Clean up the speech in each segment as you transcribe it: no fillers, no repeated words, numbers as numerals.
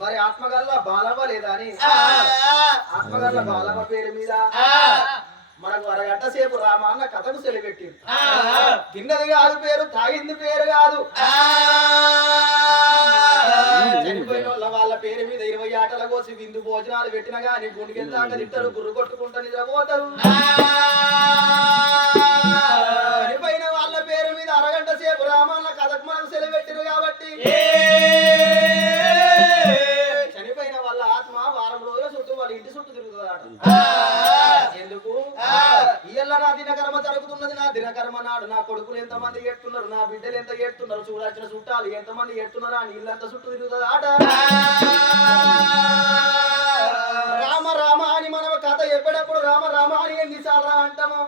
మరి ఆత్మగల్ల బాలమ్మ లేదా అని ఆత్మగల్ల బాలమ్మ పేరు మీద మనకు అరగంట సేపు రామాన్న కథకు సెలిపెట్టింది. తిన్నది కాదు పేరు, తాగింది పేరు కాదు. చనిపోయిన వాళ్ళ పేరు మీద 20 ఆటల కోసి విందు భోజనాలు పెట్టిన గాని గుండెకెళ్తాక తింటారు, గుర్రు కొట్టుకుంటా నిద్రపోతారు. చనిపోయిన వాళ్ళ పేరు మీద అరగంట సేపు రామాన్న కథకు మనకు సెలిపెట్టిరు కాబట్టి చనిపోయిన వాళ్ళ ఆత్మ వారం రోజుల చుట్టూ వాళ్ళ ఇంటి చుట్టూ తిరుగుతుందట. ఎందుకు? ఇయ్యల్ల నా దినకర్మ జరుగుతున్నది. నా దినకర్మ నాడు నా కొడుకులు ఎంతమంది ఏడుతున్నారు, నా బిడ్డలు ఎంత ఏడుతున్నారు, చూడాల్సిన చుట్టాలు ఎంతమంది ఏడుతున్నారు అని ఇల్లంతా చుట్టూ తిరుగుతుంది ఆట. రామ రామ అని మనం కథ ఎప్పుడప్పుడు రామ రామ అని ఎన్నిసార్లు అంటాము.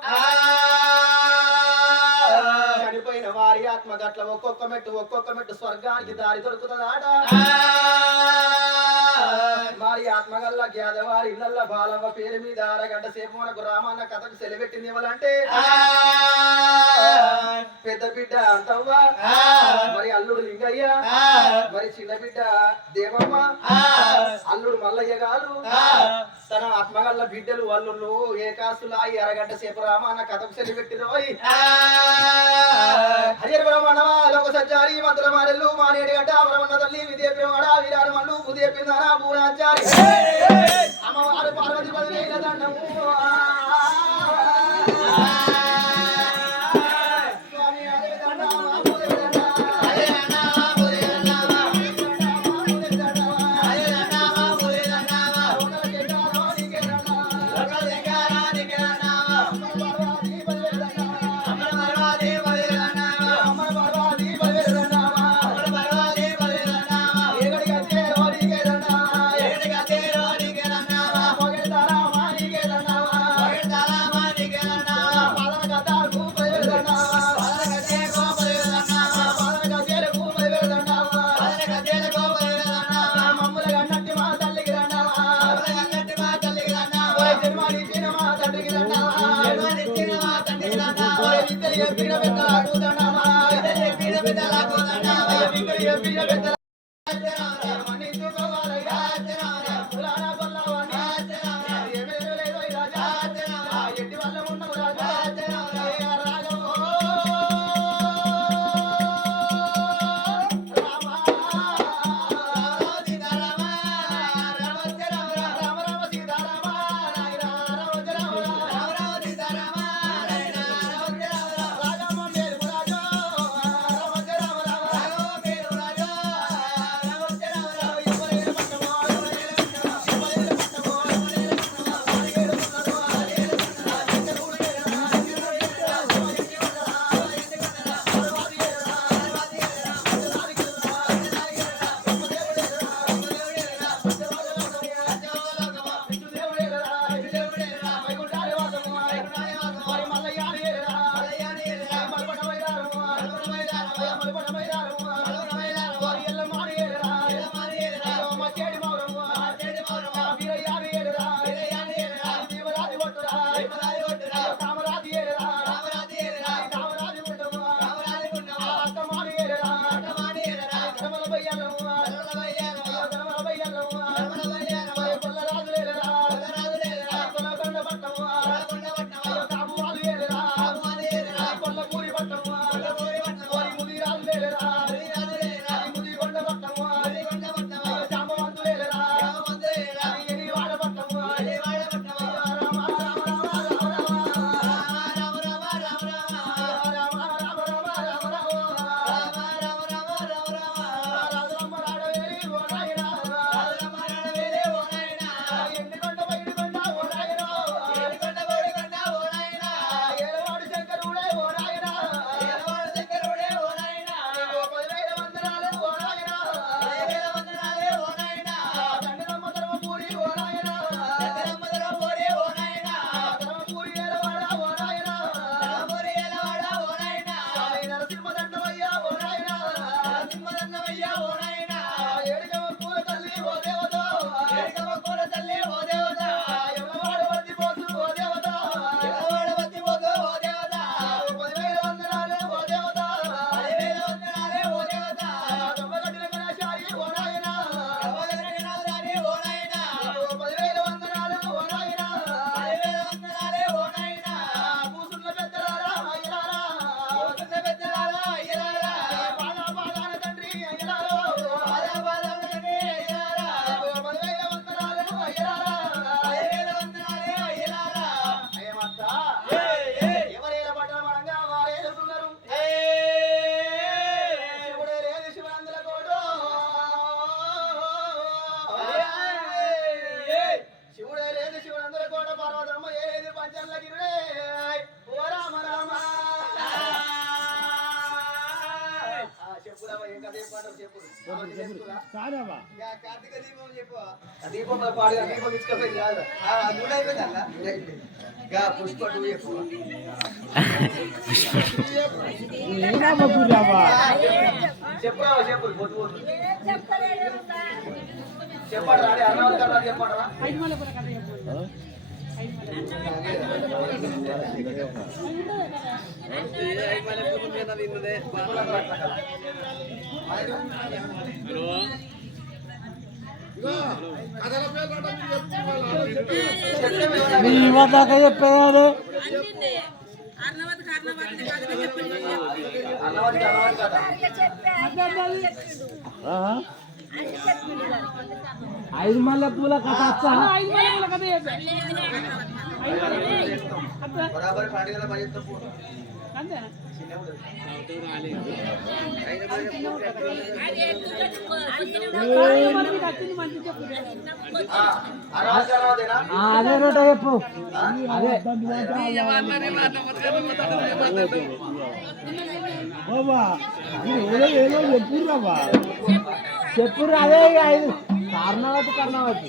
చనిపోయిన వారి ఆత్మ గట్ల ఒక్కొక్క మెట్టు స్వర్గానికి దారి దొరుకుతుంది ఆట. మరి ఆత్మగల్ల గ్యాదవారి ఇళ్ళ బాలమ్మ పేరు మీద అరగంట సేపు మనకు రామాన్న కథకు సెలవెట్టింది ఇవ్వాలంటే పెద్ద బిడ్డ అంతవ్వ, మరి అల్లుడు లింగయ్య, మరి చిన్న బిడ్డ దేవమ్మ, అల్లుడు మల్లయ్య గారు తన ఆత్మగల్ల బిడ్డలు అల్లుళ్ళు ఏకాస్తులా ఈ అరగంట సేపు రామాన్న కథకు సెలవెట్టిరు. హరిహర బ్రహ్మణమా లోక సజ్జారి మంత్రుల మారెల్లు మానేడు గడ్డ బ్రహ్మణ తల్లి విదే ప్రేమడ వీరారు మల్లు పుదే పిందన పూరాచారి అమ్మవారు పార్వతి పదివేల దండము. రాగమ సింహదండమయ్యా ఓ నాయనా సింహదండమయ్యా ఓ నాయనా ఏడుగవ పూల తల్లి ఓ దేవత ఏడుగవ పూల తల్లి ఓ దేవత ఎవరవాడు వద్ది పోతు ఓ దేవత ఎవరవాడు వద్ది పోతు ఓ దేవత 10,000 వందనాలు ఓ దేవత 10,000 వందనాలు ఓ దేవత దొంగగట్టిన గణాచారి ఓ నాయనా దొంగగట్టిన గణాచారి ఓ నాయనా 10,000 వందనాలు ఓ నాయనా 10,000 వందనాలు ఓ నాయనా కూసున్న పెద్దలారా అయ్యలారా కూసున్న పెద్దలారా అయ్యలారా పాదాన తండ్రి అయ్యలారా పాదాన తండ్రి అయ్యలారా 10,000 వందనాలు అయ్యలారా 10,000 వందనాలు అయ్యలారా అయ్యమత్త ఎవరేల పట్టమనంగా వారేలుతున్నారు శివుడే లేదు శివనందుల కోడు శివుడే లేదు శివనందుల కోట పర్వతమ్మ ఏది పంచంల గిరుడే ఓ రామ రామ చెప్పురా ఏం కథ చెప్పాడు చెప్పు కార్తీక దీపం చెప్పు ఆ దీపంలో పాడుగా దీపం తీసుకపోయింది కాదు నూనె అయిపోయిందల్లా పుష్ప 2 చెప్పు చెప్పురా చెప్పు పొద్దు పొద్దు చెప్పాడు రాడే అన్నవాళ్ళు కదా చెప్పాడు దాకా చెప్పేవారు ఐదు మల్లె పూల కథ బరాబర్ పండుగల బడ్జెట్ అదే రోట చెప్పు అదే చెప్పుర్రాబా చెప్పుర్రు అదే ఐదు కర్ణావతి కర్ణావతి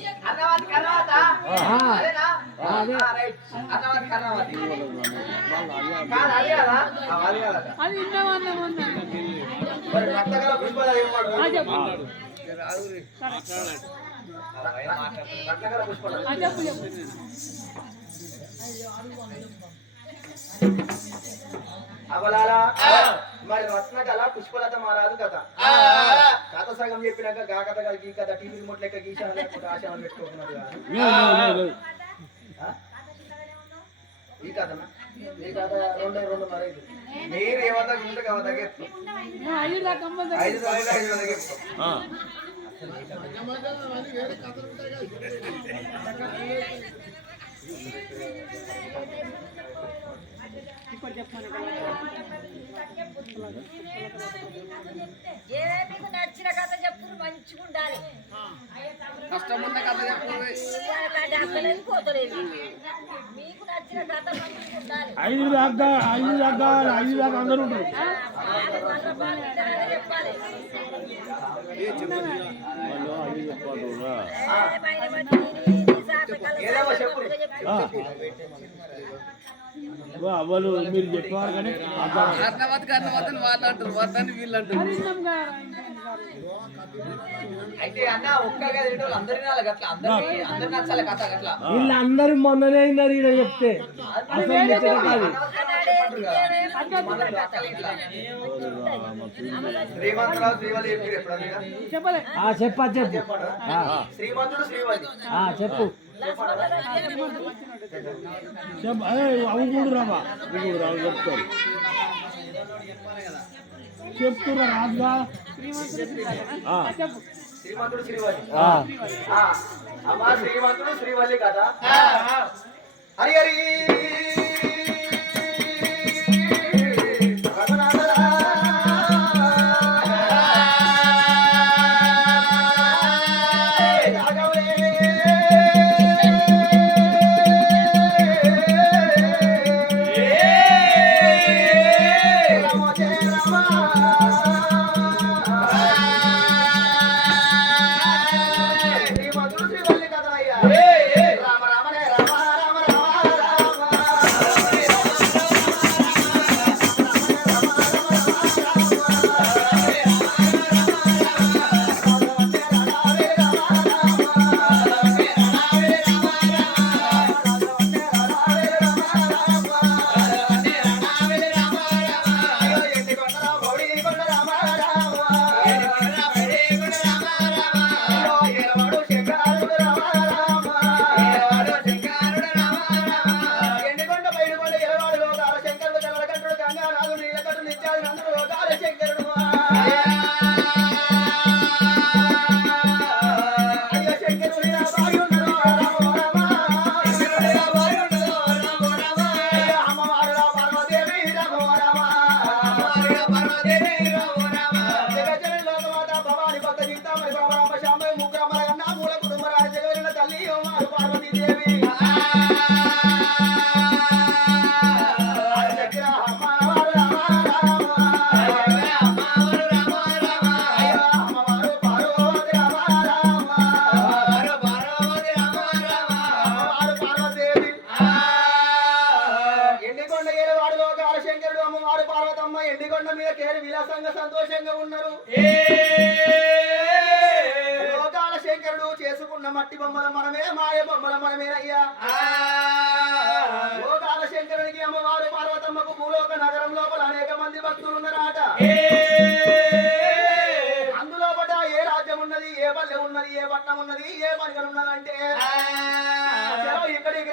అవలాలా మరి రత్న కళ పుష్పలత మారాదు కదా కథ సగం చెప్పినాక గా కథ ఈ కథ టీవీ రిమోట్ లెక్క గీసాను లేకపోతే ఆశాలు పెట్టుకోకున్నారు ఈ కథనా ఈ కథ 2 మీరు ఏమన్నా ముందు కావాలి తగ్గెత్తు 5 మీకు నచ్చిన కథ చెప్పుడు మంచిగా ఉండాలి కష్టమున్న కథ చెప్పలేదు పోతలేదు మీకు నచ్చిన కథ మంచిగా ఉండాలి 5 దాకా అందరూ ఉంటారు చెప్పాలి అవ్వలు మీరు చెప్పేవారు కానీ కర్ణవతి వాళ్ళు అంటారు వద్దని వీళ్ళు అంటారు అయితే అన్న ఒక్కగా అందరినీ అట్లా అందరు నచ్చాలి కథ అట్లా వీళ్ళందరూ మొన్ననే అయినారు ఈడ చెప్తే అసలు శ్రీమంతరావు శ్రీవల్లి చెప్పారు చెప్పు శ్రీమంతుడు శ్రీవల్లి చెప్పు అవి కూడా రావా చెప్తారు చెప్తున్నా రాజుగా శ్రీమంతుడు శ్రీవల్లి అమ్మా శ్రీమంతుడు శ్రీవల్లి కదా హరి హరి లేని విలాసంగా సంతోషంగా ఉన్నారు. లోకాల శంకరుడు చేసుకున్న మట్టి బొమ్మల మనమే మాయ బొమ్మల మనమేనయ్యా. లోకాల శంకరునికి అమ్మవారు పార్వతమ్మకు భూలోక నగరం లోపల అనేక మంది భక్తులు ఉన్నారట. అందులో ఏ రాజ్యం ఉన్నది, ఏ పల్లె ఉన్నది, ఏ పట్టణం ఉన్నది, ఏ పనిగలు ఉన్నదంటే ఇక్కడికి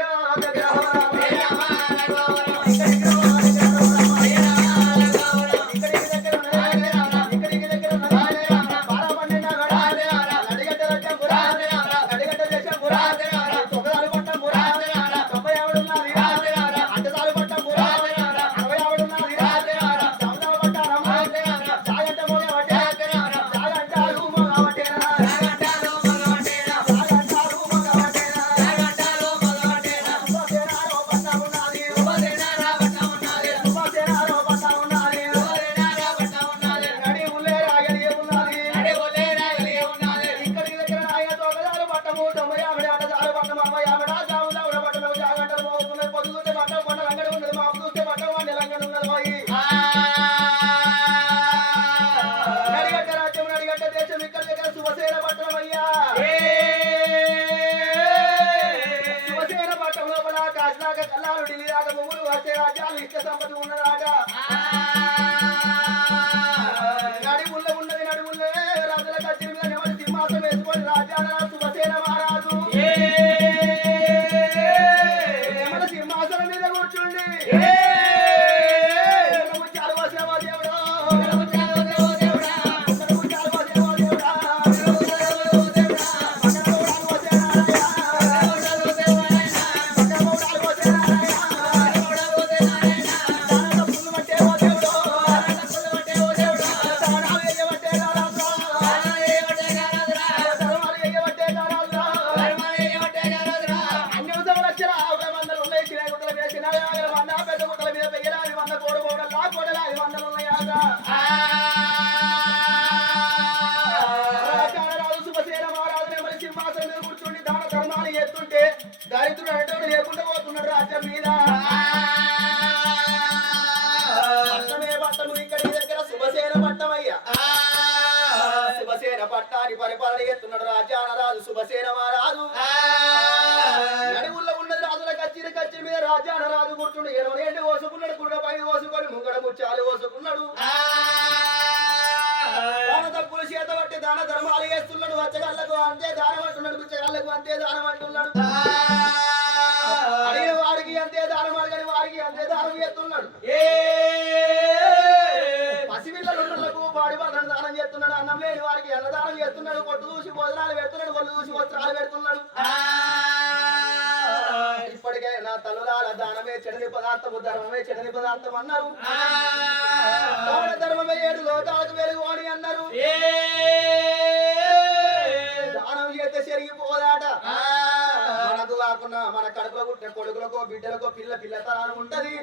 దరిద్రుడు అంటే లేకుండా పోతున్నాడు రాజ్యం మీద. పట్టమే పట్టము ఇక్కడ దగ్గర శుభసేన పట్టమయ్యా. శుభసేన పట్టాన్ని పరిపాలన చేస్తున్నాడు రాజానరాజు శుభసేన మహారాజు. నడువుల్లో ఉన్నది రాజుల కచ్చిరి మీద రాజానరాజు కూర్చుండు. 20 ఏళ్ళు కోసుకున్నాడు, కుర్రపై కోసుకొని ముంగడ ముచ్చాలు కోసుకున్నాడు. దాన తప్పులు చేత పట్టి దాన ధర్మాలు చేస్తున్నాడు. వచ్చగళ్ళకు అంతే దానం అంటున్నాడు, బిచ్చగాళ్ళకు అంతే దానం అంటున్నాడు. అడిగిన వారికి అంతే దానం, అడగని వారికి అంతే దానం చేస్తున్నాడు. పసిపిల్లలకు బాడి బట్టలు దానం చేస్తున్నాడు. అన్నం లేని వారికి అన్నదానం చేస్తున్నాడు. కొట్టు చూసి భోజనాలు పెడుతున్నాడు, ఒళ్ళు చూసి వస్త్రాలు పెడుతున్నాడు. ఇప్పటికే నా తల్లులాల దానమే చెడని పదార్థము, ధర్మమే చెడని పదార్థం అన్నారు. ధర్మమే 7 లోకాలకు వెలుగు అని అన్నారు. దానం చేస్తే చెరిగిపోదాట. మనకు కాకుండా మన కడుపులో పుట్టిన కొడుకులకో బిడ్డలకో పిల్లతనం ఉంటది.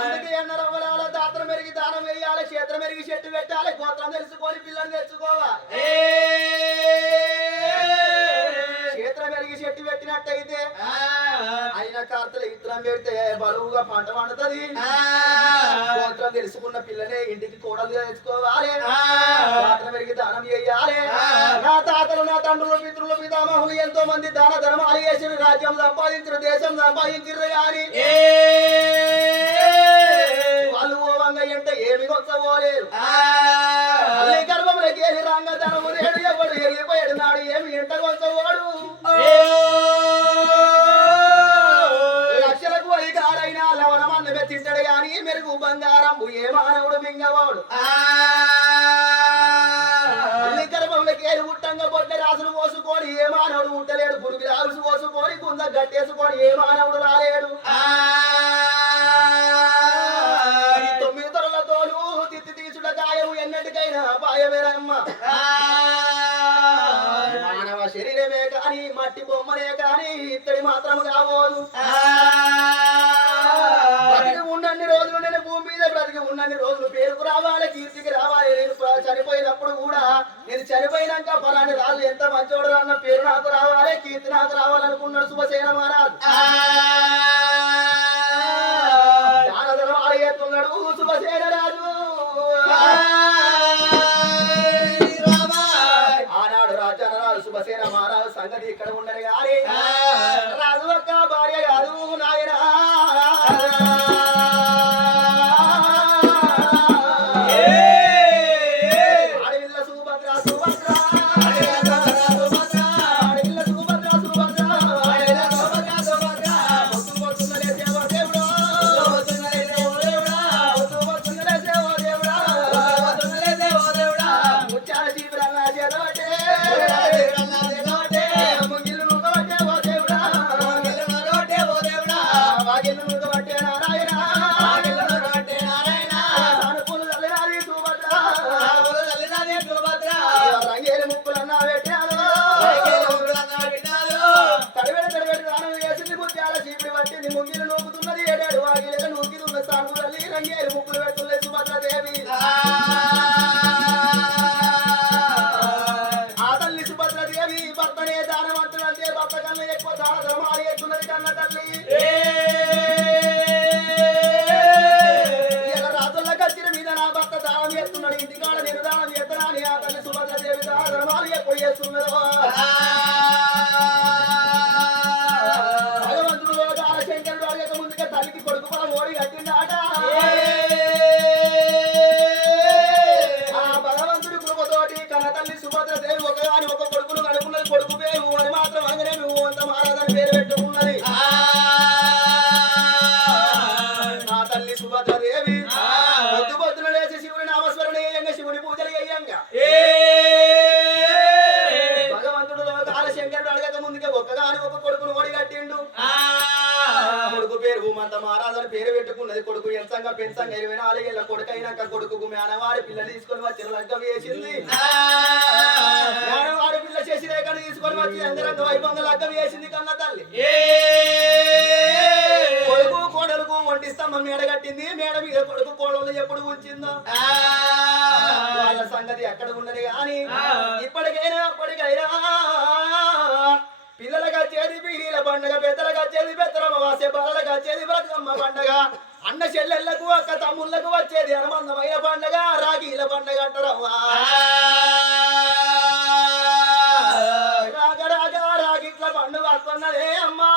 అందుకే అన్నారు అవ్వలాల దాత్రం మెరిగి దానం వేయాలి, క్షేత్రం మెరిగి చెట్టు పెట్టాలి, గోత్రం తెలుసుకొని పిల్లలు తెచ్చుకోవాలి. క్షేత్రం మెరిగి చెట్టు పెట్టినట్టయితే అయిన కార్తలు ఇత్తనం పెడితే బలువుగా పంట పండుతుంది. గోత్రం తెలుసుకున్న పిల్లలే ఇంటికి కోడలు తెచ్చుకోవాలి, గోత్రం మెరిగి దానం చేయాలి. నా తాతలు నా తండ్రులు పితృలు పితామహులు ఎంతో మంది దాన ధర్మాలు చేసిన రాజ్యం సంపాదించిన దేశం సంపాదించారు. కానీ వాళ్ళు ఓవంగా అంటే ఏమి కొత్తపోలేరు. గర్భంలోకి వెళ్ళి రంగధనము నేడు ఎవడు వెళ్ళిపోయాడు నాడు ఏమి ఎంట కొత్తవాడు. లక్షలకు అధికారైనా లవణమన్న తింటాడు గాని మెరుగు బంగారం ఏ మానవుడు మింగవాడు. గర్భంలోకి వెళ్ళి ఉట్టంగా పొట్ట రాసులు పోసుకొని ఏ మానవుడు ఉండలేడు. పురుగు రాసులు పోసుకొని కుంద గట్టేసుకొని ఏ మానవుడు రాలేడు. 9 తొరలతోనూ తిత్తి తీసుడ గాయము ఎన్నటికైనా అపాయమేనమ్మ. మానవ శరీరమే కాని మట్టి బొమ్మనే కాని ఇత్తడి మాత్రము కావోదు. బ్రతికి ఉన్నన్ని రోజులు నేను భూమి మీద బ్రతికి ఉన్నన్ని రోజులు పేరుకు రావాలి, కీర్తికి రావాలి. నేను చనిపోయినప్పుడు కూడా నేను చనిపోయినాక ఫలాని రాళ్ళు ఎంత మంచోడు అన్న పేరు నాకు రావాలి, కీర్తి నాకు రావాలనుకున్నాడు శుభసేన మహారాజు. దానధర్మాలు ఎత్తున్నాడు శుభసేన రాజు. సంగతి ఇక్కడ ఉండరు గాని రాజు ఒక్క భార్య కాదు నాయనా ఆడవిల్ల సుభద్ర సుభద్ర ఆడవిల్ల సుభద్ర సుభద్ర పొద్దు పొద్దున్నలే దేవ దేవుడా ముచ్చాల జీవులన్న చేదోటే ముంగిలు నువ్వబట్టే ఓ దేవుడా వాగిళ్ళు నువ్వబట్టే నారాయణ సానుకూలు తల్లినాది సుభద్ర రంగేలు ముక్కులన్నా పెట్టాను తడిబెడి దానం వేసింది ముత్యాల చీపిడి పట్టింది ముంగిలు నూపుతున్నది ఏడాడు వాగిలు నూకితున్న సానుకూలల్లి రంగేలు ముక్కులు పెడుతుంది సుభద్రదేవి ఆ తల్లి సుభద్రదేవి భర్తనే దానవంతుడంటే భర్త కన్నా ఎక్కువ దాన ధర్మాలు ఎక్కున్నది కన్న తల్లి ఇలా రాతుల కచ్చిన మీద నా భర్త దానం చేస్తున్నాడు ఇంటికాడ నేను దానం చేస్తున్నా అని ఆ తల్లి సుభద్రదేవి దాన ధర్మాలు ఎక్కువ చేస్తున్నదో భగవంతుడు లోకాల శంకరుడు అడగక ముందుగా తల్లికి కొడుకు పొలం ఓడి కట్టిందాట ఆ భగవంతుడి కృపతోటి కన్న తల్లి సుభద్రదేవి ఒకగాని ఒక కొడుకును కడుపున్నది కొడుకు పేరు అని మాత్రం అనగానే నువ్వు అంత మహారాజని పేరు పెట్టుకున్నది ఆ తల్లి సుభద్రదేవి పొద్దు పొద్దున లేచి శివుని నామస్మరణ చేయంగా శివుని పూజలు చేయంగా భగవంతుడు లోకాల శంకరుడు అడగక ముందుగా ఒక్కగాని ఒక కొడుకును ఓడి కట్టిండు కొడుకు పేరు భూమంత మహారాజు పేరు పెట్టుకున్నది కొడుకు ఎంతంగా పెంచంగా 24 ఏళ్ళ కొడుకు అయినాక కొడుకు మేనవారి పిల్ల తీసుకొని వచ్చి లగ్గం వేసింది మేనవారి పిల్ల చేసి రేఖను తీసుకొని వచ్చి అంగరంగ వైభవంగా లగ్గం వేసింది కన్న తల్లి కొడుకు కోడలకు ఒంటి స్తంభం మేడ కట్టింది మేడ మీద కొడుకు కోడలు ఎప్పుడు ఉంచిందో వాళ్ళ సంగతి ఎక్కడ ఉన్నది గాని ఇప్పటికైనా అప్పటికైనా పిల్లలకు వచ్చేది పీరీల పండుగ పెద్దలకు వచ్చేది పెద్దరమ్మ వాసే బాలలకు వచ్చేది బ్రతకమ్మ పండుగ అన్న చెల్లెళ్లకు అక్క తమ్ముళ్లకు వచ్చేది అనుబంధమైన పండుగ రాఖీల పండుగ అంటారమ్మా రాగ రాగ రాగిట్ల పండుగ వస్తున్నదే అమ్మా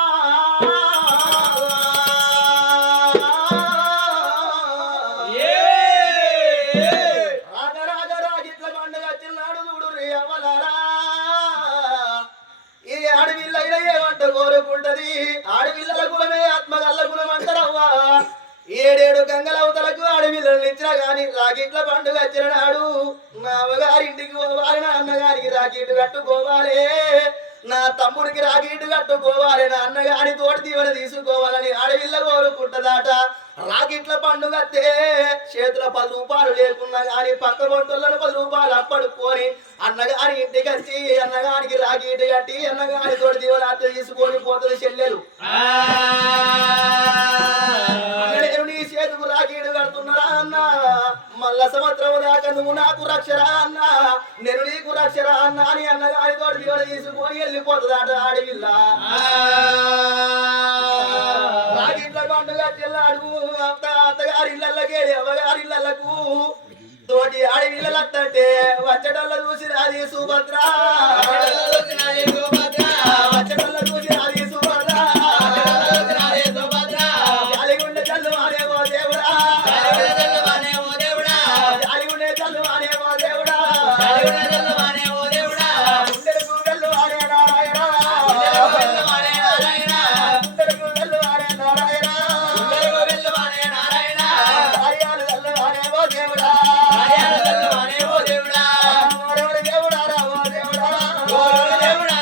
రాగ రాగ రాగిట్ల పండుగ వచ్చినాడు చూడు రే అవ్వలారా ఇది ఆడవిల్లైన ఏమంట కోరుకుంటది ఆడవిల్లల కులమే ఆత్మగల్ల కులం అంటారవ్వా 7 గంగల అవతలకు ఆడవిల్లలు ఇచ్చినా గాని రాగిట్ల పండుగ వచ్చిన నాడు నా అవ్వగారింటికి పోవాలి నా అన్నగారికి రాకీటు కట్టుకోవాలి నా తమ్ముడికి రాకీటు కట్టుకోవాలి నా అన్నగారి తోటి దీవెన తీసుకోవాలని ఆడవిల్ల కోరుకుంటదాట రాగిట్ల పండుగ వస్తే చేతుల 10 రూపాయలు లేకున్నా గాని పక్క బొట్టలను 10 రూపాయలు అప్పడుకొని అన్నగారి ఇంటికి వచ్చి అన్నగారికి రాకీటు కట్టి అన్నగారి తోటి దీవెన తీసుకొని పోతుంది చెల్లెలు నేను నీ చేతుకు రాకీడు కడుతున్నారా అన్న మళ్ళా సంవత్సరం దాకా నువ్వు నాకు రక్షరా అన్న నేను నీకు రక్షరా అన్న అని అన్నగారి తోటి దీవెన తీసుకొని వెళ్ళిపోతుందట ఆడవిల్ల రాగిట్ల పండుగ చెల్లాడు అత్తగారి ఇళ్ళకే అవ్వగారి ఇళ్ళకు తోటి ఆడవిల్లలంటే వచ్చటల్ల చూసి రాది సుభద్ర వచ్చటల్ల చూసి రాది సుభద్ర జాలిగుండె చల్లు అనేవో దేవుడా జాలిగుండె చల్లు అనేవో దేవుడా గుండెలకు వెళ్ళు అనే నారాయణ గుండెలకు వెళ్ళు అనే నారాయణ కార్యాలు చల్లు అనేవో దేవుడా దేవుడా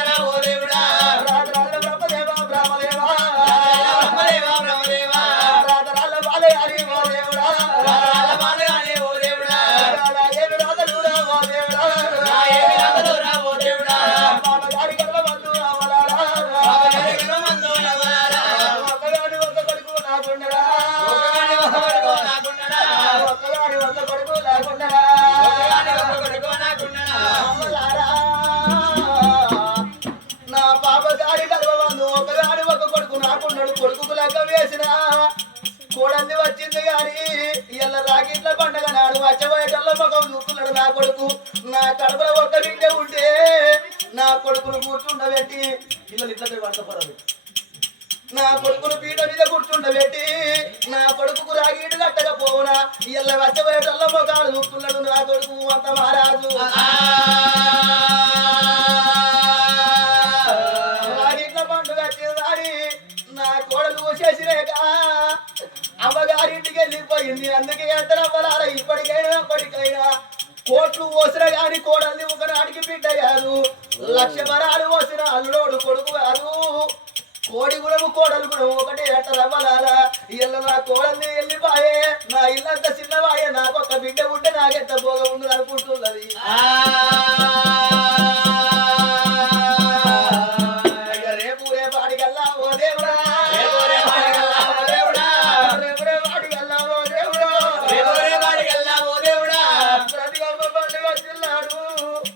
రావో దేవుడా రాజరాజ బ్రహ్మదేవ బ్రహ్మదేవ రాజరాజ బాలే హరి ఓ దేవుడా ఏమి రాజలు రావో దేవుడా మామగారి గర్వ బంధు రావలారా ఒక్కగాని ఒక్క కొడుకు నాకుండరా ఒక్కగాని ఒక్క కొడుకు నాకుండరా నా పాపగారి గర్భబంధు ఒకగాని ఒక కొడుకు నాకున్నాడు కొడుకు లగ్గం వేసిన కోడల్ని వచ్చింది గాని ఇలా రాగిట్ల పండగ నాడు వచ్చబోయేటల్లో ముఖం చూస్తున్నాడు నా కొడుకు నా కడుపులో ఒక్క బిడ్డ ఉంటే నా కొడుకును కూర్చుండబెట్టి పిల్లలు ఇట్లా పడతపడదు నా కొడుకును పీట మీద కూర్చుండబెట్టి నా కొడుకు రాగీడు కట్టకపోవునా ఇళ్ళ వచ్చబోయేటల్ల మొగాడు చూస్తున్నాడు నా కొడుకు అంత మహారాజు రాగీట్ల పండుగ వచ్చిందని నా కోడలు చేసిరేక అమ్మగారింటికి వెళ్ళిపోయింది అందుకే ఎంతరవ్వాలా ఇప్పటికైనా కోట్లు పోసిన గాని కోడల్ని ఒకనాడికి బిడ్డయ్యారు 1,00,000 వరాలు పోసిన అల్లుడోడు కొడుకు గారు కోడి గుణము కోడలు గుణము ఒకటి ఎంటరవ్వాలా ఇళ్ళ నా కోడల్ని వెళ్ళిపోయే నా ఇల్లంత చిన్నవాయే నాకు ఒక బిడ్డ ఉంటే నాకెంత భోగం ఉంది అనుకుంటున్నది రేపు రేపాటికల్లా ఓ దేవుడా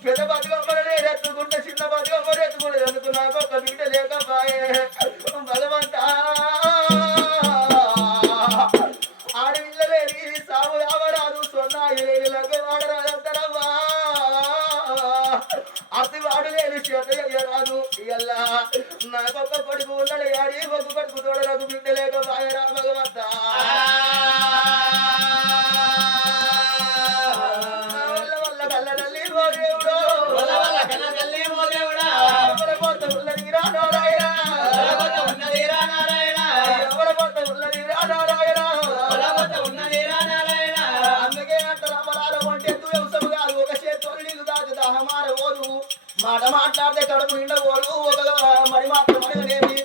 పెద్ద బతుకమ్మనే ఎత్తుకుంటే చిన్న బతుకమ్మని ఎత్తుకునేది అందుకు నాకు ఒక బిడ్డ లేకపోయే భగవంతా ఆడపిల్లలేని సాగు రావరాదు సొన్నాయి లేని లగ్గవాడరాదంటారవ్వా అతివాడు లేని చేతయ్యరాదు ఇయ్యల్లా నాకొక్క కొడుకు ఉన్నది ఆడి ఒక కొడుకు తోడ నాకు బిడ్డ లేకపోయేరా భగవంతా మాట మాట్లాడితే కడుపు నిండబోదు ఒక మరి మాత్రం అడగనేమి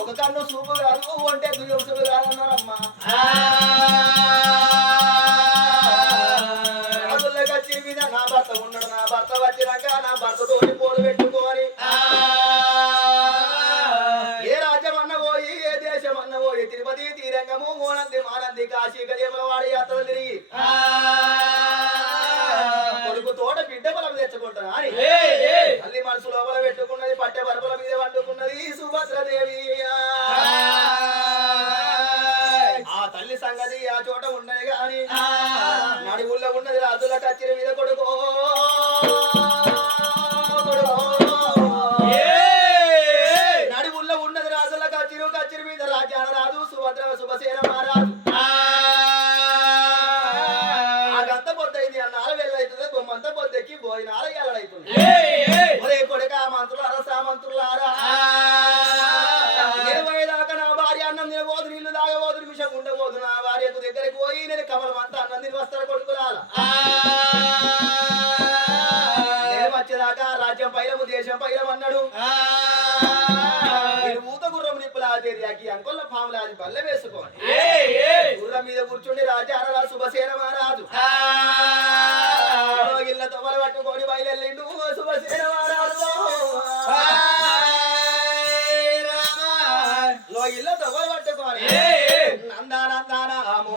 ఒక కన్ను చూపు కాదు ఒంటే దుయ్యవసలు కాదన్నారమ్మా రాజులకి మీద నా భర్త ఉన్నాడు నా భర్త వచ్చినాక నా భర్తతో పోలు పెట్టుకోని ఏ రాజ్యం అన్న పోయి ఏ దేశం అన్న పోయి తిరుపతి తీరంగము మోనంది మానంది కాశీ గజముల వాడి యాత్రలు తిరిగి కొడుకు తోట బిడ్డ బలం తెచ్చుకుంటాను అని తల్లి మనసు లోపల పెట్టుకున్నది పట్టె పరుపుల మీద వండుకున్నది సుభద్రదేవి ఆ తల్లి సంగతి ఆ చోట ఉన్నది గాని నడువుల్లో ఉన్నది రాజుల కచ్చిరి మీద కొడుకో నడువుల్లో ఉన్నది రాజుల కచ్చిరి మీద రాజ్యాన రాజు సుభద్ర శుభసేన మహారాజు ఆగంత పొద్దైంది అన్నాల వెళ్ళైతుంది బొమ్మంత పొద్దెక్కి పోయినాల ఎల్లడైతుంది ఒరే కొడుక మంత్రులారా సామంత్రులారా దాకా నా భార్య అన్నం తినబోదు నీళ్లు తాగబోదు నిమిషం ఉండబోదు నా భార్యకు దగ్గరికి పోయి నేను కమలం అంతా అన్నం తిని వస్తాను కొడుకులాల నేను వచ్చేదాకా రాజ్యం పైలము దేశం పైలం అన్నాడు నేను ఊత గుర్రం నిప్పులా తేరియాకి అంకొల్ల పాములా అది బల్ల వేసుకోండి గుర్రం మీద కూర్చుండి రాజారా శుభసేన మహారాజు ఇళ్ళ తొమ్మలు పట్టుకొని బయలుదేరిండు శుభసేన మహారాజు ఇళ్ళ తొమ్మలు పట్టుకొని నందానందానమో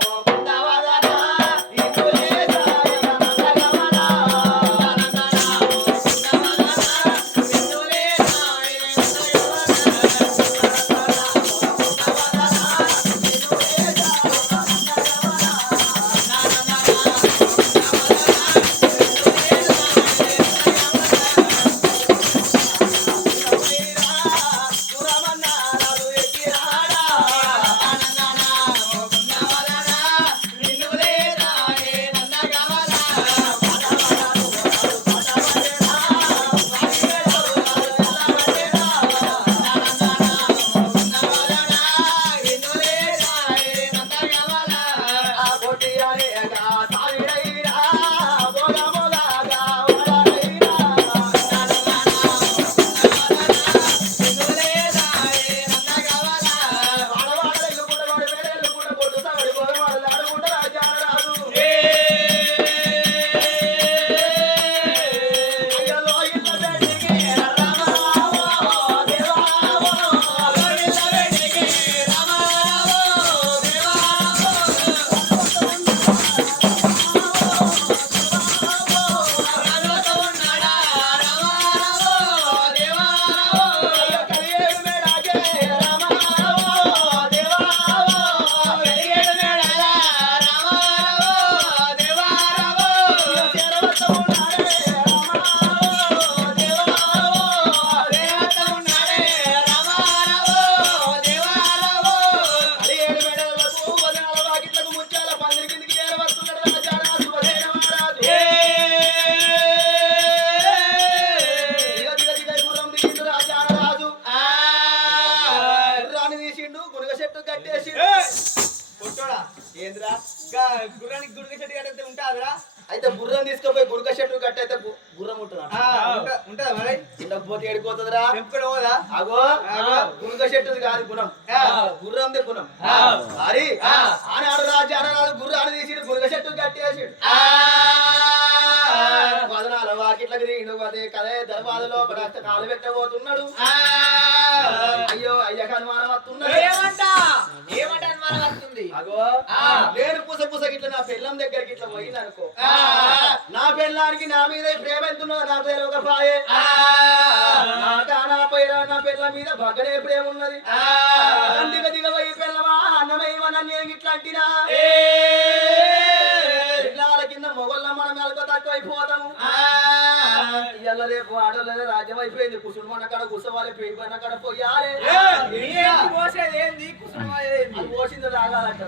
తీసుకుపోయి గురుక చెట్టు కట్టయితే గుర్రం ఉంటున్నాడు ఉంటదా మరి ఉండకపోతే ఏడిపోతుందిరా తెంపుకొని పోదా అగో గురుక చెట్టుది కాదు గుణం గుర్రందే గుణం మరి ఆనాడు రాజు ఆనాడు గుర్రాన్ని తీసి గురుక చెట్టు కట్టేసాడు వదనాల వాకిట్లకు తిరిగి అదే కదే దర్వాద లోపల కాలు పెట్టబోతున్నాడు అయ్యో అయ్య అనుమానం వస్తున్నాడు ఏమంట అనుమానం వస్తుంది అగో నేను పుస గిట్ల నా పెళ్ళం దగ్గరికి ఇట్లా పోయింది అనుకో నా పెళ్ళానికి నా మీద ప్రేమ ఎంతున్నదో నాకు తెలియక పాయే నా పెళ్ళ మీద భగనే ప్రేమ ఉన్నది దిగబోయి పెళ్ళమా అన్నమయ్యమని నేను ఇట్లా అంటినా పిల్లల కింద మొగళ్ళ మనం మెలక తక్కువ అయిపోతాము ఇవాళ రేపు ఆడోళ్ళ రాజ్యం అయిపోయింది కుసుమన్న కాడ కుసవాలి పేపన్న కాడ పోయాలి అది పోసింది రాగాలంట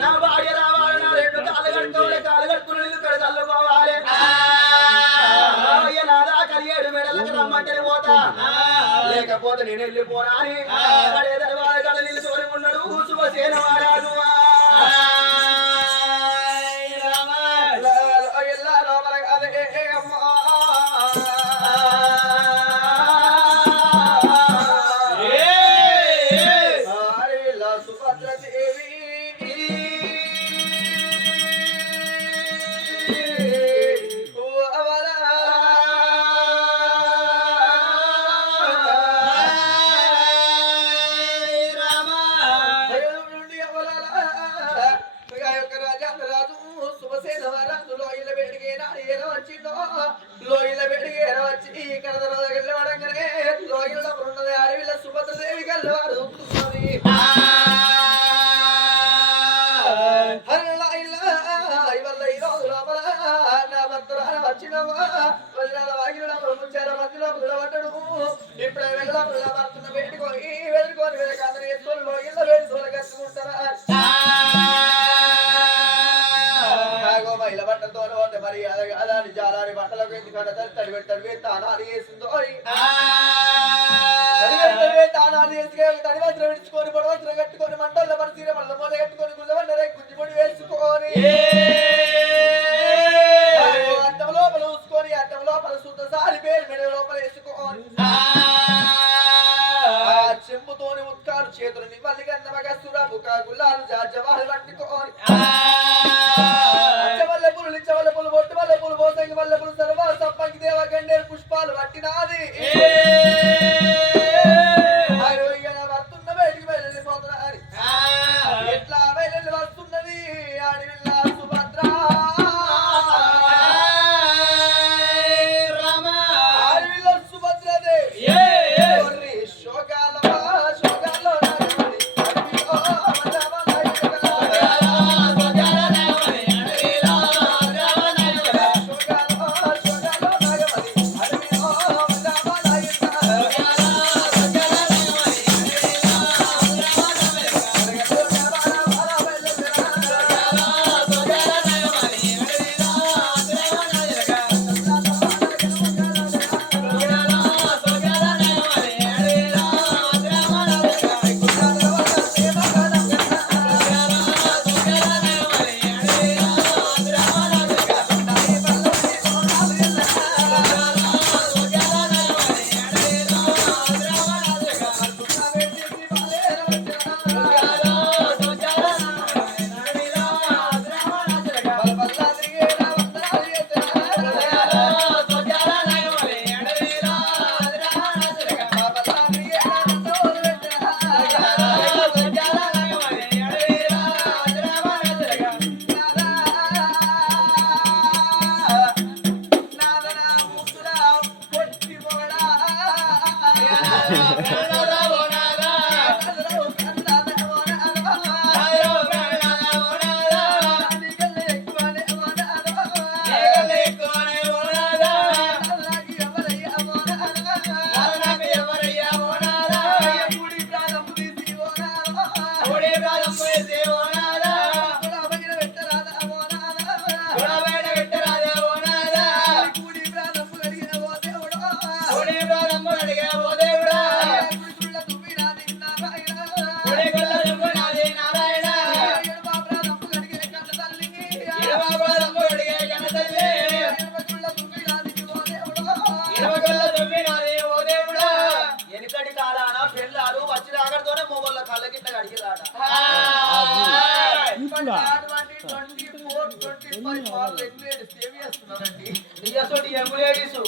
నా భార్య రావాలి నా రెండు కాళ్ళు కట్టుకోవాలి కాళ్ళు కట్టుకుని ఇక్కడ చల్లుకోవాలి నాదా కలియేడు మెడలకు రమ్మంటే పోతా లేకపోతే నేను వెళ్ళిపోనా అని కడ నిలుచుకొని ఉన్నాడు శుభసేన వారాడు ఇప్పుడు వెళ్ళబడుతున్న పెట్టుకొని వెళ్ళుకొని వెళ్ళి వేసుకొని ఇళ్ళ వేసుకొని కట్టుకుంటారా మైల బట్టలతో పోతే మరి అలాని జాలాని బట్టలకు ఎందుకంటే తడి పెట్టడి తానాలు వేసిందో తానాలు వేసుకొని తడి వస్త్రం విడుచుకొని పొడి వస్త్రం కట్టుకొని మంటల్లో మన తీర మళ్ళీ మొదలు కట్టుకొని గుంజమంటే గుంజి పొడి వేసుకొని అట్టం లోపల చూసుకొని అట్టం లోపల శుద్ధ సారి పేరు మెడ లోపల వేసుకొని చెంపుతోని ఉత్కాలు చేతులు నిమ్మల్లి గన్నమగ సురముఖ గుల్లాలు జాజవాలు పట్టుకొని చవల్లపులు బొట్టు వల్లపులు బోసంగి వల్లపులు సర్వ సప్పంగి దేవ గండేరు పుష్పాలు పట్టినాది వస్తున్న బయటికి వెళ్ళిపోతున్నారు ఎట్లా వెళ్ళి వస్తున్నది ఆడివిల్ల సుభద్ర ఆడివిల్ల సుభద్రదేవి శోకాల శోకాల్లో నీయసోటి ఎంబులేడీసు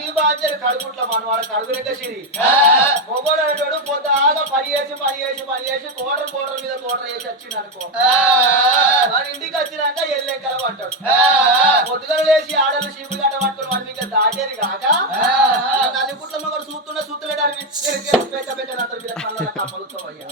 ఈ బాధ్యత కడుగుట్ల మనవాడ కడుగు లెక్క సిరి మొగోడు అనేటోడు పొద్దాగా పని చేసి కోటర్ మీద కోటర్ వేసి వచ్చింది అనుకో వాడి ఇంటికి వచ్చినాక ఎల్లెక్కల పట్టాడు పొద్దుగల లేచి ఆడలు చీపులు గట్ట పట్టుకుని వాడి మీకు దాటేది కాక నలుగుట్ల మొగడు చూస్తున్నాడు పెట్టనంత మీద కళ్ళ కప్పలుతో అయ్యా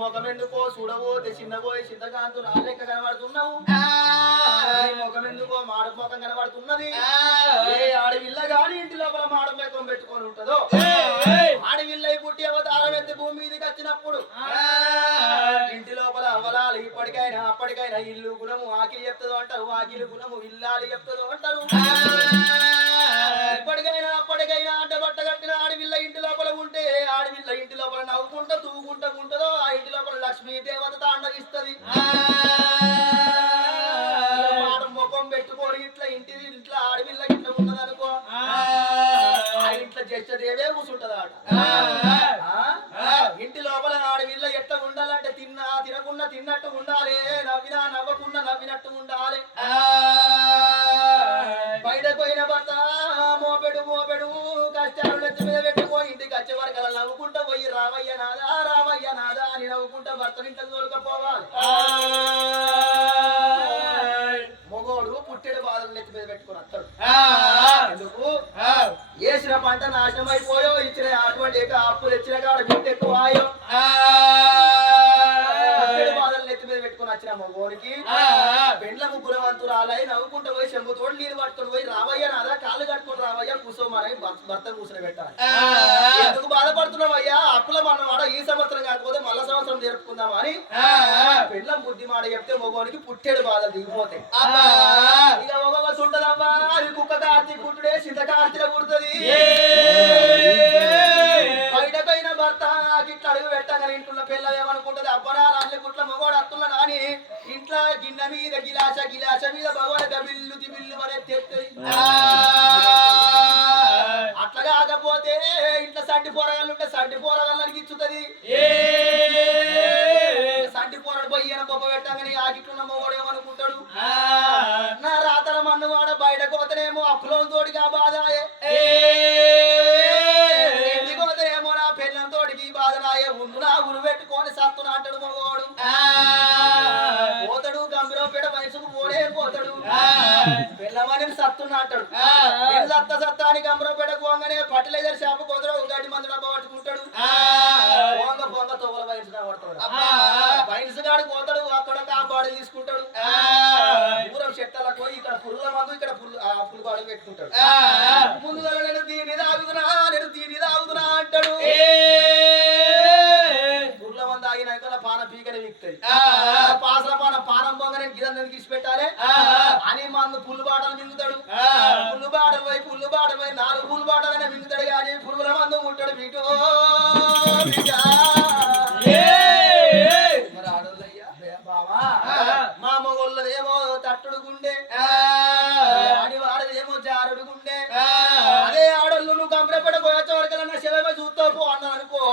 ముఖమెందుకో చూడబోతే చిన్నబోయి చింతకాంతు రాలేక కనబడుతున్నావు ముఖమెందుకో మాడు ముఖం కనబడుతున్నది ఏ ఆడవిల్ల గాని ఇంటి లోపల మాడు ముఖం పెట్టుకొని ఉంటదో ఆడవిల్ల పుట్టి అవతారం ఎత్తి భూమి మీదకి వచ్చినప్పుడు ఇంటి లోపల అవలాలు ఇప్పటికైనా అప్పటికైనా ఇల్లు గుణము ఆకిలి చెప్తుందో అంటారు ఆకిలి గుణము ఇల్లాలి చెప్తుందో అంటారు ఇప్పటికైనా అప్పటికైనా అడ్డబట్ట కట్టిన ఆడవిల్ల ఇంటి లోపల ఉంటే ఆడవిల్ల ఇంటి లోపల నవ్వుకుంటూ తూగుంటూ ఉంటుందో ఆ ఇంటి లోపల లక్ష్మీ దేవత తాండవిస్తది ముఖం పెట్టుకొని ఇంట్లో ఆడవిల్ల ఇట్లా ఉన్నదనుకో ఆ ఇంట్లో జష్టదేవే కూర్చుంటదాట ఇంటి లోపల ఆడవిల్ల ఎట్లా ఉండాలంటే తినకుండా తిన్నట్టు ఉండాలి నవ్వినా నవ్వకుండా నవ్వినట్టు ఉండాలి బయటకు పోయిన భర్త మోపెడు కష్టాలు నెత్తి మీద పెట్టుకొని ఇంటికి వచ్చే వరకు అలా నవ్వుకుంటా పోయి రావయ్య నాదా అని నవ్వుకుంటా భర్తని ఇంట్లో తోలుకపోవాలి మొగోడు పుట్టెడు బాధలు నెత్తి మీద పెట్టుకొని వస్తాడు ఎందుకు వేసిన పంట నాశనం అయిపోయో ఇచ్చిన అటువంటి అప్పులు ఇచ్చిన కాడ బిడ్డ ఎక్కువ ఆయో బాధలు నెత్తి మీద పెట్టుకుని వచ్చిన మగోనికి పెండ్ల ముగ్గురవంతురాలై నవ్వుకుంటూ పోయి చెంబుతోడు నీళ్ళు పట్టుకొని పోయి రావయ్య నాదా కాళ్ళు కట్టుకొని రావయ్యా కూసోమని భర్త కూర్చొని పెట్టాలి ఎందుకు బాధపడుతున్నావయ్యా అప్పుల మనవాడ ఈ సంవత్సరం కాకపోతే మళ్ళా సంవత్సరం జరుపుకుందామని పెండ్లం బుద్ధి మాట చెప్తే మగోనికి పుట్టేడు బాధలు దిగిపోతాయి ఇక మగవలసి ఉంటదమ్మా అది కుక్క కార్తీ పుట్టుడే చింత కార్తీల పుడుతుంది బయటకైన భర్త గిట్ల అడుగు పెట్టగానే ఇంట్లో పిల్ల ఏమనుకుంటది అబ్బరా రాళ్ళ గుట్ల మగోడు అత్తుల నాని ఇంట్లో గిన్నె మీద గిలాస మీద భగవాన్ బిల్లు అనే తెస్తుంది అట్లా కాకపోతే ఇంట్లో సంటి పోరగాళ్ళు ఉంటే సంటి పోరగాళ్ళని ఇచ్చుతుంది సంటి పోరాడు పోయి ఈయన గొప్ప పెట్టగానే ఆ గిట్లున్న మగోడు ఏమనుకుంటాడు నా రాతల మన్నువాడ బయటకు పోతేనేమో అప్పులో తోడిగా బాధాయే ఇంటికోతేనేమో నా పెళ్ళం తోడికి బాధనాయే ముందు నా ఉరు పెట్టుకొని సత్తున అంటాడు మగోడు పోతాడు గంభీరపేట వయసుకు పోడే పోతాడు పెళ్ళమని సత్తున్న అంటాడు నేను సత్త అని గంభీరపేటకు పోగానే పట్టిలైదర్ షాపు పోతాడు గడ్డి మందు డబ్బా పట్టుకుంటాడు పొంగ తొగల వయసు పడతాడు వయసు కాడికి పోతాడు అక్కడ ఆ బాడీ తీసుకుంటాడు దూరం చెట్టలకు ఇక్కడ పుల్ల మందు ఇక్కడ పుల్ బాడీ పెట్టుకుంటాడు ముందుగా నేను దీన్ని తాగుతున్నా అంటాడు పుల్ల మంది ఆగినాక పాన పీకనే విక్తుంది పాసల పానం పొంగనే గిదంతా తీసి పెట్టాలి అని మందు పుల్లు బాటలు మింగుతాడు పుల్లు బాటలు పోయి 4 పుల్లు బాటలనే మింగుతాడు కానీ పురుగుల మందు ముట్టాడు వీటో మరి ఆడోళ్ళయ్యా బావా ఆడదేమో తట్టుడు గుండె ఆడదేమో జారుడు గుండె అదే ఆడోళ్ళు నువ్వు కంపెనపడ పోయొచ్చే వరకల్లా శివమే చూస్తావు పో అన్నాను అనుకో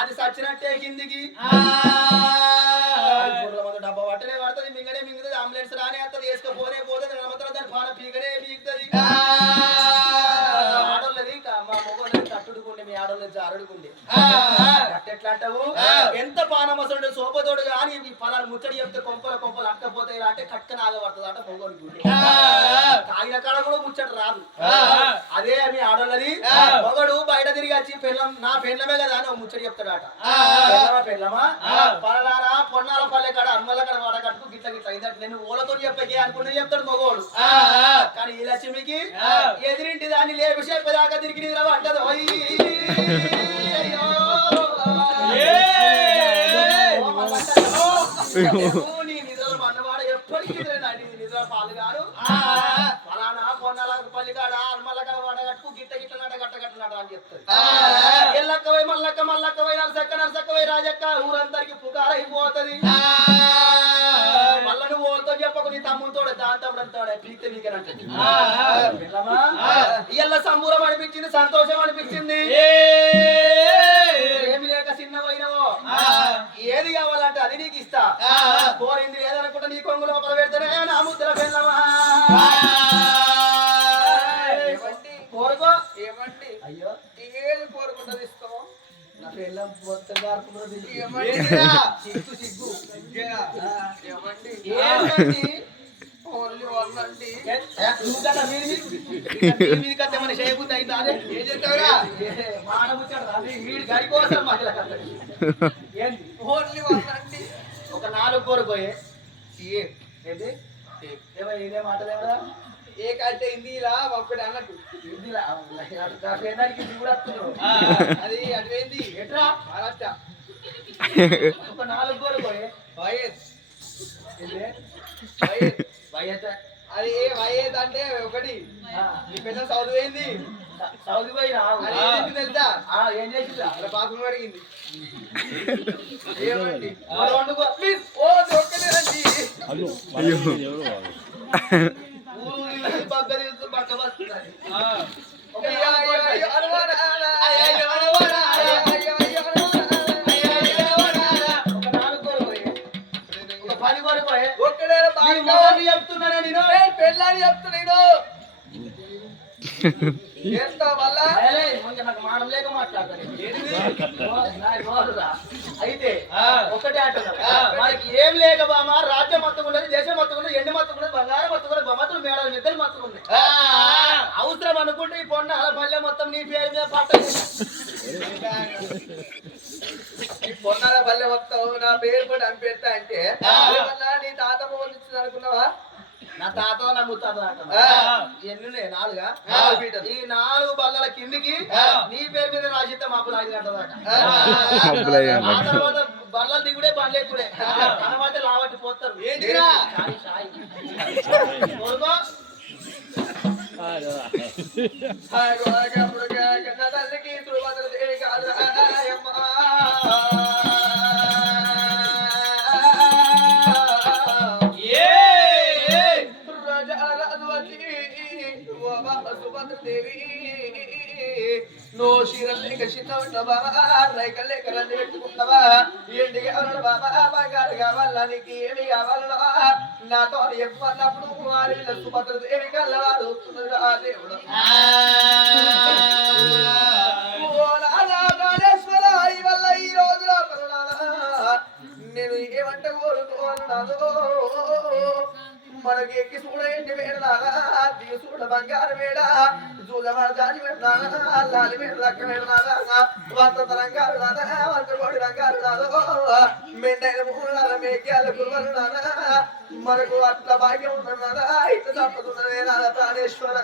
అది సచ్చినట్టే కిందికి డబ్బా పట్టనే పడుతుంది మింగనే మింగుతుంది అంబులెన్స్ రానే వస్తుంది వేసుకపోనే పోతుంది నమ్మతరం దాని పాన పీకనే పీకుతుంది ఆడోళ్ళది మా మొగోళ్ళది తట్టుడుకుండే మీ ఆడోళ్ళది జారుడుకుండే ఎట్లా అంటావు ఎంత పానమసలు సోపతోడు కానీ ఈ ఫలాలు ముచ్చడి చెప్తే కొంపలు అట్టపోతాయి అంటే కట్టుకని ఆగబడుతుంది అంటే మొగోడికి తాగిన కాడ కూడా ముచ్చట రాదు అదే మీ ఆడోళ్ళది మొగడు బయట తిరిగి వచ్చి నా పెళ్ళమే కదా అని ముచ్చడి చెప్తాడట పెళ్ళమా పలానా పొన్నాల పల్లె కాడ అమ్మల కాడ వాడ కట్టుకు గిట్ల ఇదట నేను ఓలతో చెప్పకే అనుకుంటే చెప్తాడు మగవాడు కానీ ఈ లక్ష్మికి ఎదిరింటి దాన్ని లేపి చెప్పేదాకా తిరిగి నిద్ర పట్టదు నీ నిద్రలు మన్నవాడు ఎప్పటికీ నిద్ర పాలు కాదు ఫలానా పొన్నాల పల్లి కాడ అమ్మల కాడ వాడ కట్టుకు గిట్ట గట్ట అని చెప్తాడు ఎల్లక్కవై మల్లక్కవై నరసక్కవై రాజక్క ఊరందరికి పుకారైపోతుంది మళ్ళా నువ్వు ఓళ్ళతో చెప్పకు నీ తమ్ముతోడే దాని తమ్ముడంతోడే పీక్తే మీకేనంటది ఇయ్యల్ల సంబూరం అనిపించింది సంతోషం అనిపించింది ఏమి లేక చిన్నవైనవో ఏది కావాలంటే అది నీకు ఇస్తా కోరింది లేదనుకుంటే నీ కొంగు లోపల పెడితేనే నా ముద్ర పెళ్ళమా కోరుకో ఏమండి అయ్యో ఏది కోరుకుంటుంది ఇస్తాము నా పెళ్ళం మొత్తం సిగ్గు ఏమండి ఓన్లీ వన్ అండి మీదికంటే మన చేయబుద్ధి అయితే అదే ఏం చెప్తావురా మాడబుచ్చాడు వీడి గడి కోసం మహిళ ఏంటి ఓన్లీ వన్ అండి ఒక 4 కోరుకోయే ఏంటి ఇదే మాటలేదా ఏ కంటే హిందీలా ఒక్కడే అన్నట్టు హిందీలా ఇది కూడా అది అటువైంది ఎట్రా మహారాష్ట్ర ఒక 4 కోరుకోయే అది వయేద్ అంటే ఒకటి నీ పెద్ద సౌదీ పోయింది సౌదీ పోయినా తెలుసా ఏం చేసిందా అలా బాత్రూమ్ అడిగింది ఏమండి ప్లీజ్ ఓ దొక్కలేదండి బగ్గ తెలుసు బగ్గ వస్తుంది చెప్తున్నా నేను పెళ్ళని చెప్తున్నా నాకు మానం లేక మాట్లాడతాను అయితే ఒకటే అంటున్నా మనకి ఏం లేక బామా రాజ్యం మొత్తం ఉన్నది దేశం మొత్తం ఉన్నది ఎండు మొత్తం ఉన్నది బంగారం మొత్తం ఉన్నది బొమ్మతులు మేడలు నిద్రలు మొత్తం ఉన్నాయి అవసరం అనుకుంటే ఈ పొన్న అలా పల్లె మొత్తం నీ పేరు మీద పట్ట ఈ పొన్నాల పల్లె మొత్తం నా పేరు కూడా అని పెడతా అంటే నీ తాత పోతుంది అనుకున్నావా నా తాత నా ముత్తాత ఎన్ని 4 ఈ 4 బల్లల కిందికి నీ పేరు మీద రాసిద్దాం మాపులు 5 గంటల దాకా ఆ తర్వాత బల్లలు దిగుడే బండ్లు ఎక్కుడే అనమాట లావట్టి పోతారు దేవి నో శీరలేక చిన్న ఉండవా రైకలేక రండి పెట్టుకున్నవా ఎండి కావాల బాబా బంగారు కావాలా నీకు ఏమి కావాలన్నా నాతో చెప్పన్నప్పుడు వారి సుభద్ర దేవి కల్లవారు దేవుడు ప్రాణేశ్వర వల్ల ఈ రోజులో నేను ఏమంటే కోరుకోన్నాను మనకి ఎక్కి చూడ ఏంటి వేడలాగా దిగు చూడ బంగారు వేడ చూడమా దాని పెడతానా లాలి వేడ లక్క పెడతానా వంత రంగారు నాదా వంత కోడి రంగారు నాదో మెండైన మూడు మేఘాల కురువలు నాదా మనకు అట్లా భాగ్యం ఉన్నదా ఇట్లా తప్పుతున్నదే నాదా ప్రాణేశ్వర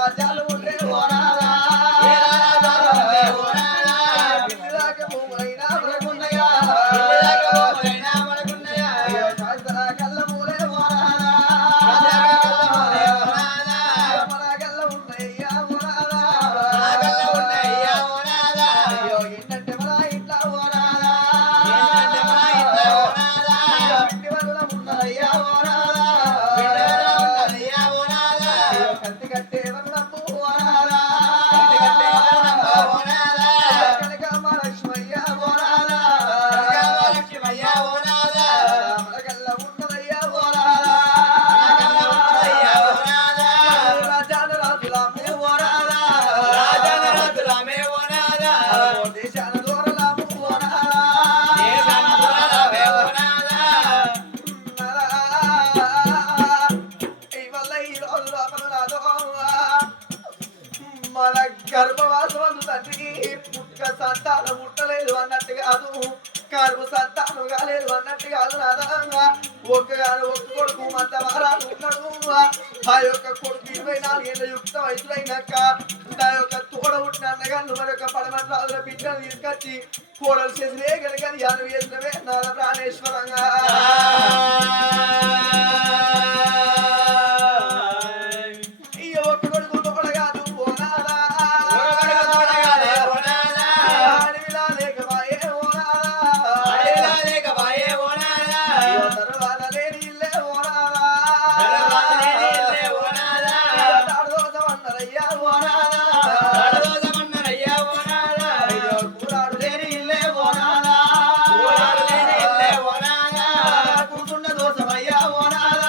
రాజ్యాలు ఉండే కనకమ్మ లక్ష్మయ్య ఓనాదా మనగల్ల ఉన్నదయ్యా ఓనాదా రాజాన రాజులామే ఓనాదా దేశాన దూరలాము ఇవల్ల ఈ రోజు లోపల నాదో మన గర్భవాసం తండ్రికి పుట్టుక సంతానం ముట్టలేదు అన్నట్టు కాదు కరువు సంతానం కాలేదు అన్నట్టు కాదు నాదా ఒక్క కొడుకు మంత వారాలు ఉన్నాడు ఆ యొక్క కొడుకు 24 ఏళ్ళ యుక్త వయసులైనాక నా యొక్క తోడ పుట్టిన అన్నగారు మరొక పడమటి రాజుల బిడ్డను తీసుకొచ్చి కోడలు చేసినే కనుక యాదవ చేసినవే నాద ప్రాణేశ్వరంగా ఈ ఒక్క కొడుకు తోడ కాదు ఓనాదా అడవిలా లేకమాయే ఓనాదా తర్వాత లేని ఇల్లే ఓనాదా తాడుదోసమన్నరయ్యా ఓనాదా అయ్యో కూరాడు లేని ఇల్లే ఓనాదా కూర్చున్న దోసమయ్యా ఓనాదా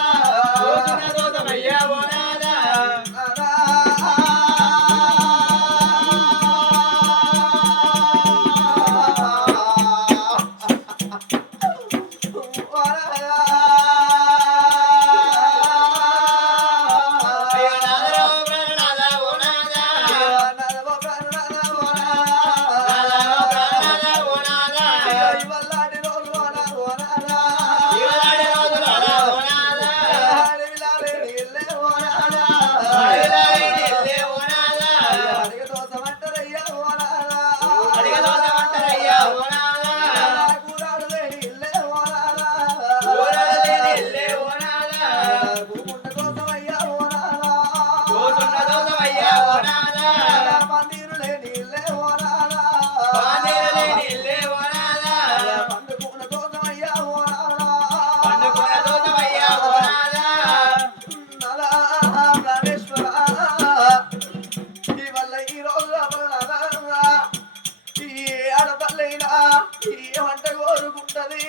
ఏమంట కోరుకుంటది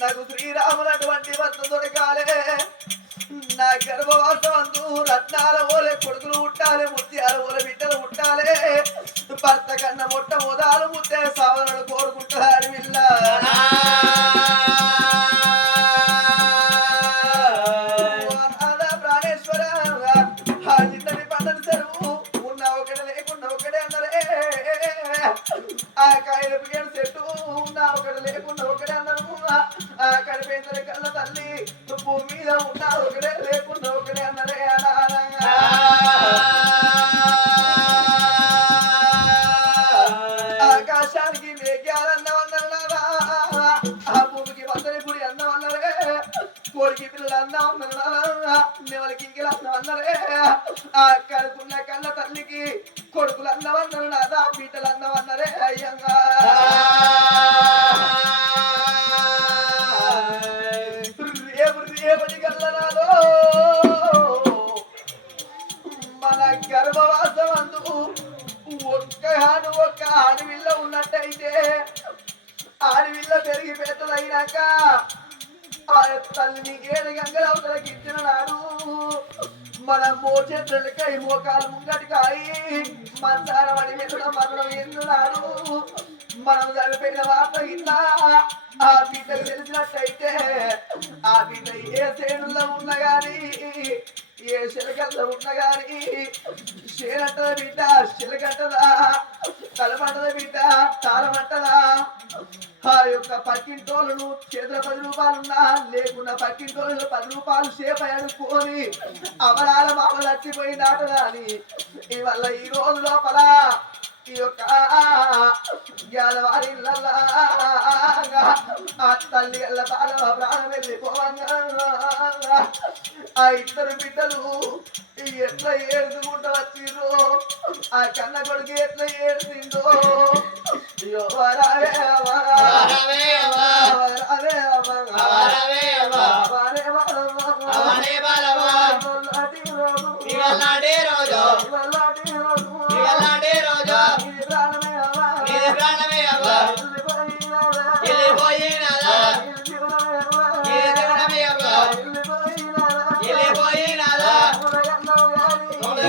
నాకు శ్రీరాములు అటువంటి భర్త దొరకాలే నా గర్భవాసం అందు రత్నాల ఓలే కొడుకులు పుట్టాలి ముత్యాల ఓలే బిడ్డలు పుట్టాలి భర్త కన్నా మొట్టమొదలు ముత్తే సావనలు కోరుకుంటాడు అడవిల్ల ప్రాణేశ్వర ఆ ఇంతని పంటని చెరువు ఉన్న ఒకటి లేకున్నా ఒకటే అన్నరే ఆ కాయల పిగడు చెట్టు ఉన్న ఒకటి లేకున్నా ఒకటే అన్నారు ఆ కడిపేందరి కళ్ళ తల్లి భూమి మీద ఉన్న ఒకటే లేకున్నా ఒకటే అన్నరే ఆకాశానికి మేఘాలన్నవన్నారు ఆ భూమికి వందరి పుడి అన్నవన్నరే కోడికి పిల్లలు అన్నవన్నారు నెవలికి ఇంకెలు అన్నవన్నరే ఆ కడుపున్న కళ్ళ తల్లికి కొడుకులు అన్నవన్నారు నాదా బిడ్డలు అన్నవన్నరే అయ్యంగా రేపటి కళ్ళనాదో మన గర్భవాసం అందుకు ఒక్క అడవిల్ల ఉన్నట్టయితే అడవిల్ల పెరిగి పెద్దలైనాక ఆ తల్లిని ఏడు గంగల అవతలకి ఇచ్చిన నాడు మన మోచేతులకై మోకాలు ముంగటికాయి మంచాల వడి మీద మరణం ఎందునాడు మనం చనిపోయిన వార్త ఇన్నా ఆ బిడ్డకు తెలిసినట్టయితే ఆ బిడ్డ ఏ సేనుల్లో ఉన్నా గాని ఏ శిలకల్లో ఉన్నా గాని శేనంటద బిడ్డ శిలకట్టదా తలపంటద బిడ్డ తాళమంటదా ఆ యొక్క పక్కింటోళ్ళు చేతుల 10 రూపాయలున్నా లేకున్నా పక్కింటోళ్ళు 10 రూపాయలు సేపు అడుక్కొని అవరాల మామ చచ్చిపోయినాట అని ఇవల్ల ఈ రోజు లోపల ఈ యొక్క యాదవారి ఆ తల్లి గల్ల బాల ప్రాణం వెళ్ళిపోవంగా ఆ ఇద్దరు బిడ్డలు ఎట్లా ఏడుచుకుంటూ వచ్చిర్రో ఆ కన్న కొడుకు ఎట్లా ఏడుచిందో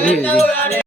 విన్నావుగా?